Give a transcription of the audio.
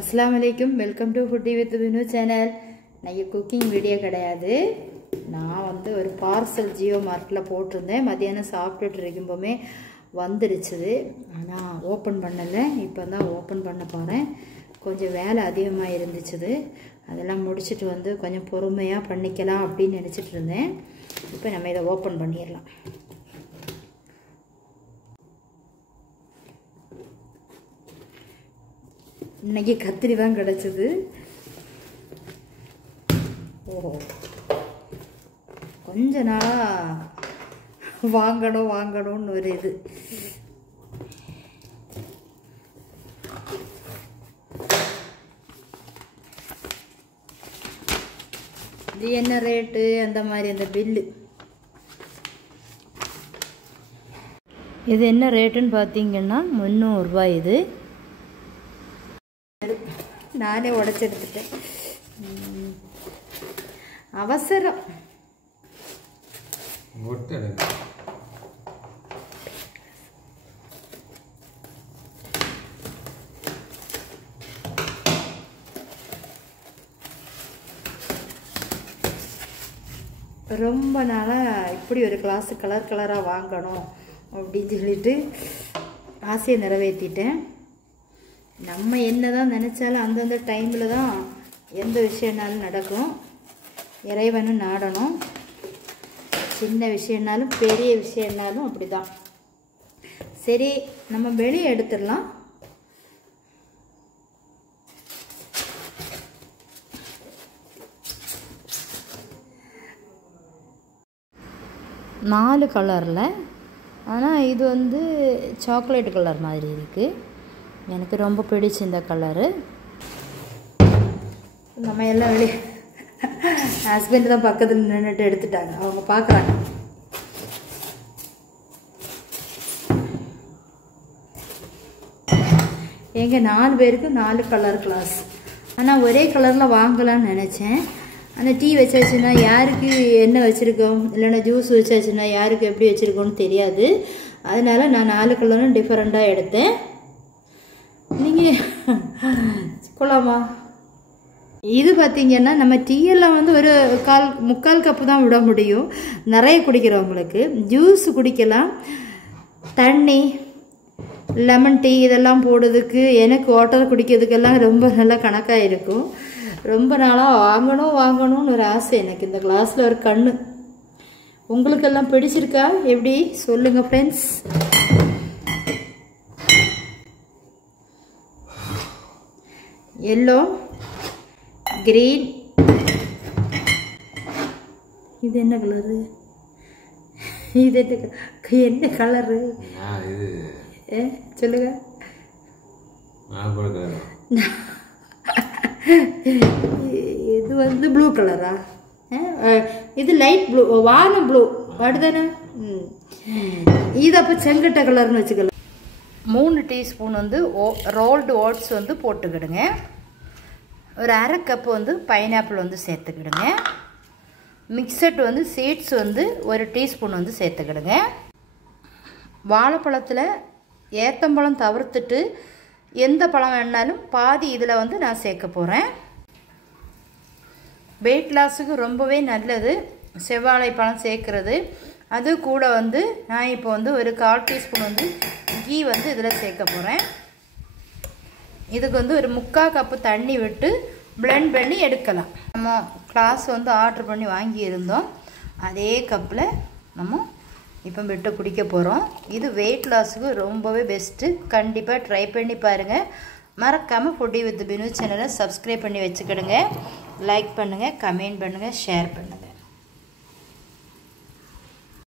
Assalamualaikum, welcome to Foodie with Binu channel. நான் cooking video கிடையாது. நான் வந்து ஒரு பார்சல் ஜியோ மார்ட்ல போட்டுருந்தேன். மதியானம் சாப்பிட்டுட்டு இருக்கும்போதே வந்துருச்சு. ஆனா ஓபன் பண்ணல. இப்போதான் ஓபன் பண்ண போறேன். கொஞ்சம் வேலை அதிகமா இருந்துச்சு. அதெல்லாம் முடிச்சிட்டு வந்து கொஞ்சம் பொறுமையா பண்ணிக்கலாம் அப்படி நினைச்சிட்டு இருந்தேன். இப்போ நம்ம இத ஓபன் பண்ணிரலாம். இன்னைக்கு கத்திரி தான் கிடைச்சது. ஓ கொஞ்ச நாளா வாங்கணும்னு ஒரு இது. இது என்ன ரேட்டு அந்த மாதிரி அந்த பில்லு. இது என்ன ரேட்டுன்னு பார்த்தீங்கன்னா 300 ரூபாய். இது நானே உடைச்சு எடுத்துட்டேன். அவசரம். ரொம்ப நாளா இப்படி ஒரு கிளாஸ் கலர் கலரா வாங்கணும் அப்படின்னு சொல்லிட்டு ஆசையை நிறைவேற்றிட்டேன். நம்ம என்னதான் நினைச்சாலும் அந்தந்த டைம்ல தான் எந்த விஷயம்னாலும் நடக்கும். இறைவனும் நாடணும். சின்ன விஷயம்னாலும் பெரிய விஷயம்னாலும் அப்படிதான். சரி, நம்ம வெளியே எடுத்துடலாம். நாலு கலர்ல, ஆனால் இது வந்து சாக்லேட் கலர் மாதிரி இருக்கு. எனக்கு ரொம்ப பிடிச்ச இந்த கலரு. நம்ம எல்லாம் வெளியே ஹஸ்பண்ட் தான் பக்கத்தில் நின்றுட்டு எடுத்துட்டாங்க. அவங்க பார்க்குறாங்க. எங்க 4 பேருக்கு 4 கலர் கிளாஸ். ஆனால் ஒரே கலரில் வாங்கலாம்னு நினச்சேன். அந்த டீ வச்சாச்சுன்னா யாருக்கு என்ன வச்சுருக்கோம், இல்லைன்னா ஜூஸ் வச்சாச்சுன்னா யாருக்கு எப்படி வச்சுருக்கோன்னு தெரியாது. அதனால நான் 4 கலரும் டிஃப்ரெண்ட்டாக எடுத்தேன். நீங்கள் கொள்ளாமா? இது பார்த்தீங்கன்னா நம்ம டீயெல்லாம் வந்து ஒரு முக்கால் கப்பு தான் விட முடியும் நிறைய குடிக்கிறவங்களுக்கு. ஜூஸ் குடிக்கலாம், தண்ணி, லெமன் டீ இதெல்லாம் போடுறதுக்கு, எனக்கு வாட்டர் குடிக்கிறதுக்கெல்லாம் ரொம்ப நல்ல கணக்காக இருக்கும். ரொம்ப நாளாக வாங்கணும்னு ஒரு ஆசை எனக்கு. இந்த கிளாஸில் ஒரு கண்ணு. உங்களுக்கெல்லாம் பிடிச்சிருக்கா எப்படி சொல்லுங்கள் ஃப்ரெண்ட்ஸ். எல்லோ, கிரீன், இது என்ன கலரு? இது என்ன கலரு சொல்லுங்க. இது வந்து ப்ளூ கலரா? இது லைட் ப்ளூ, வான ப்ளூ அப்படிதானே. இது அப்போ செங்கட்ட கலர்னு வச்சுக்கலாம். 3 டீஸ்பூன் வந்து ரோல்டு ஓட்ஸ் வந்து போட்டுக்கிடுங்க. ஒரு அரை கப்பு வந்து பைனாப்பிள் வந்து சேர்த்துக்கிடுங்க. மிக்சட் வந்து சீட்ஸ் வந்து 1 டீஸ்பூன் வந்து சேர்த்துக்கிடுங்க. வாழைப்பழத்தில் ஏத்தம்பழம் தவிர்த்துட்டு எந்த பழம் வேணாலும் பாதி இதில் வந்து நான் சேர்க்க போகிறேன். வெயிட் லாஸுக்கு ரொம்பவே நல்லது செவ்வாழை பழம் சேர்க்குறது. அது கூட வந்து நான் இப்போ வந்து ஒரு 1/4 டீஸ்பூன் வந்து கீ வந்து இதில் சேர்க்க போகிறேன். இதுக்கு வந்து ஒரு 3/4 கப்பு தண்ணி விட்டு பிளெண்ட் பண்ணி எடுக்கலாம். நம்ம கிளாஸ் வந்து ஆர்டர் பண்ணி வாங்கியிருந்தோம். அதே கப்பில் நம்ம இப்போ விட்டு குடிக்க போகிறோம். இது வெயிட் லாஸுக்கு ரொம்பவே பெஸ்ட்டு. கண்டிப்பாக ட்ரை பண்ணி பாருங்கள். மறக்காமல் ஃபுட்டி வித் பினு சேனலை சப்ஸ்கிரைப் பண்ணி வச்சுக்கிடுங்க. லைக் பண்ணுங்கள், கமெண்ட் பண்ணுங்கள், ஷேர் பண்ணுங்கள்.